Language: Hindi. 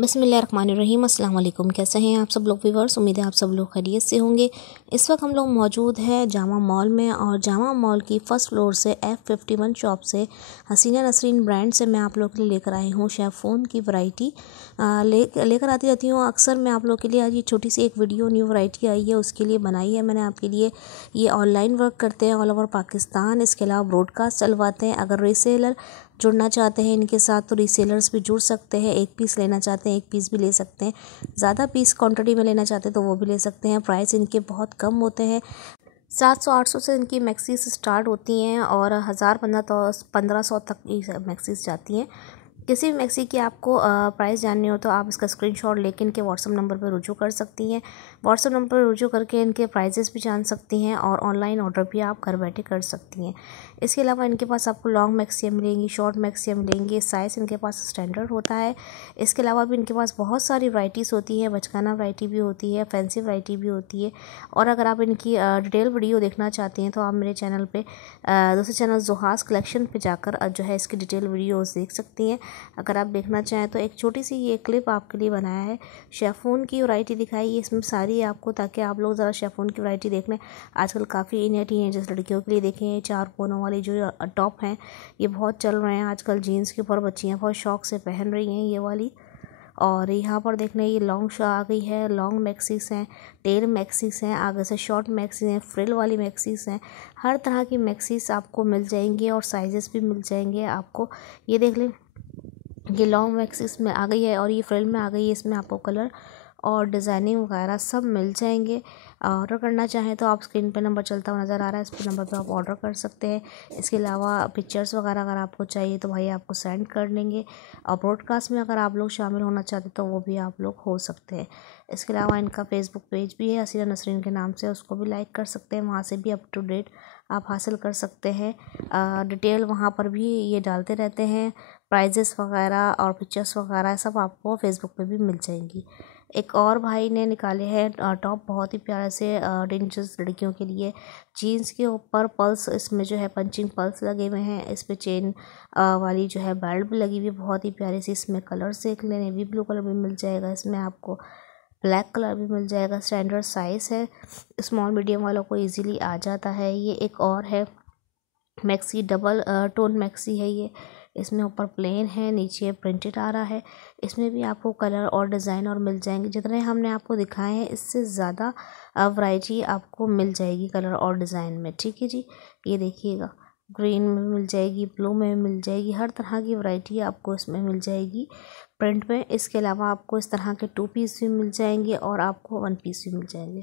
बिस्मिल्लाहिर्रहमानिर्रहीम। अस्सलाम वालेकुम। कैसे हैं आप सब लोग व्यूअर्स? उम्मीद है आप सब लोग खैरियत से होंगे। इस वक्त हम लोग मौजूद हैं जामा मॉल में, और जामा मॉल की फ़र्स्ट फ्लोर से F51 शॉप से हसीना नसरीन ब्रांड से मैं आप लोग के लिए लेकर आई हूँ शेफ़ोन की वैरायटी। लेकर आती रहती हूँ अक्सर मैं आप लोग के लिए। आज ये छोटी सी एक वीडियो न्यू वैरायटी आई है, उसके लिए बनाई है मैंने आपके लिए। ये ऑनलाइन वर्क करते हैं ऑल ओवर पाकिस्तान। इसके अलावा ब्रॉडकास्ट चलवाते हैं। अगर रीसेलर जुड़ना चाहते हैं इनके साथ तो रीसेलर्स भी जुड़ सकते हैं। एक पीस लेना चाहते हैं एक पीस भी ले सकते हैं। ज़्यादा पीस क्वांटिटी में लेना चाहते हैं तो वो भी ले सकते हैं। प्राइस इनके बहुत कम होते हैं। 700-800 से इनकी मैक्सीज स्टार्ट होती हैं और 1000 1500 तक की मैक्सीज जाती हैं। किसी भी मैक्सी की आपको प्राइस जाननी हो तो आप इसका स्क्रीनशॉट लेके इनके व्हाट्सअप नंबर पर रुजू कर सकती हैं। व्हाट्सअप नंबर पर रुजू करके इनके प्राइजेस भी जान सकती हैं और ऑनलाइन ऑर्डर भी आप घर बैठे कर सकती हैं। इसके अलावा इनके पास आपको लॉन्ग मैक्सियाँ मिलेंगी, शॉर्ट मैक्सियाँ मिलेंगी। साइज़ इनके पास स्टैंडर्ड होता है। इसके अलावा भी इनके पास बहुत सारी वैराइटीज़ होती है। बचकाना वैरायटी भी होती है, फैंसी वैरायटी भी होती है। और अगर आप इनकी डिटेल वीडियो देखना चाहती हैं तो आप मेरे चैनल पे दूसरे चैनल जोहास कलेक्शन पे जाकर जो है इसकी डिटेल वीडियोस देख सकती हैं। अगर आप देखना चाहें तो एक छोटी सी ये क्लिप आपके लिए बनाया है। शेफ़ोन की वैरायटी दिखाई है इसमें सारी आपको, ताकि आप लोग ज़रा शेफ़ोन की वैरायटी देख लें। आजकल काफ़ी इन टीनेजर्स लड़कियों के लिए देखें, ये 4 कोनों वाले जो टॉप हैं ये बहुत चल रहे हैं आजकल। जीन्स के ऊपर बच्चियाँ बहुत शौक से पहन रही हैं ये वाली। और यहाँ पर देख लें ये लॉन्ग आ गई है, लॉन्ग मैक्सीज हैं, टेल मैक्सीज हैं, आगे से शॉर्ट मैक्सीज हैं, फ्रिल वाली मैक्सीज हैं। हर तरह की मैक्सीज आपको मिल जाएंगी और साइजेस भी मिल जाएंगे आपको। ये देख लें ये लॉन्ग मैक्सीज में आ गई है और ये फ्रिल में आ गई है। इसमें आपको कलर और डिज़ाइनिंग वगैरह सब मिल जाएंगे। ऑर्डर करना चाहें तो आप स्क्रीन पे नंबर चलता हुआ नज़र आ रहा है, इस पे नंबर पे आप ऑर्डर कर सकते हैं। इसके अलावा पिक्चर्स वगैरह अगर आपको चाहिए तो भाई आपको सेंड कर देंगे। और ब्रॉडकास्ट में अगर आप लोग शामिल होना चाहते तो वो भी आप लोग हो सकते हैं। इसके अलावा इनका फेसबुक पेज भी है हसीना नसरीन के नाम से, उसको भी लाइक कर सकते हैं। वहाँ से भी अप टू डेट आप हासिल कर सकते हैं। डिटेल वहाँ पर भी ये डालते रहते हैं। प्राइजेस वगैरह और पिक्चर्स वगैरह सब आपको फेसबुक पे भी मिल जाएंगी। एक और भाई ने निकाले हैं टॉप बहुत ही प्यारे से टीनेजर्स लड़कियों के लिए। जीन्स के ऊपर पल्स, इसमें जो है पंचिंग पल्स लगे हुए हैं। इस पे चेन वाली जो है बेल्ट भी लगी हुई, बहुत ही प्यारी सी। इसमें कलर देख लें, नेवी ब्लू कलर भी मिल जाएगा, इसमें आपको ब्लैक कलर भी मिल जाएगा। स्टैंडर्ड साइज़ है, स्मॉल मीडियम वालों को ईजीली आ जाता है। ये एक और है मैक्सी, डबल टोन मैक्सी है ये। इसमें ऊपर प्लेन है, नीचे प्रिंटेड आ रहा है। इसमें भी आपको कलर और डिज़ाइन और मिल जाएंगे। जितने हमने आपको दिखाए हैं इससे ज़्यादा वैरायटी आपको मिल जाएगी कलर और डिज़ाइन में। ठीक है जी, ये देखिएगा ग्रीन में मिल जाएगी, ब्लू में मिल जाएगी, हर तरह की वैरायटी आपको इसमें मिल जाएगी प्रिंट में। इसके अलावा आपको इस तरह के 2 पीस भी मिल जाएंगे और आपको 1 पीस भी मिल जाएंगे।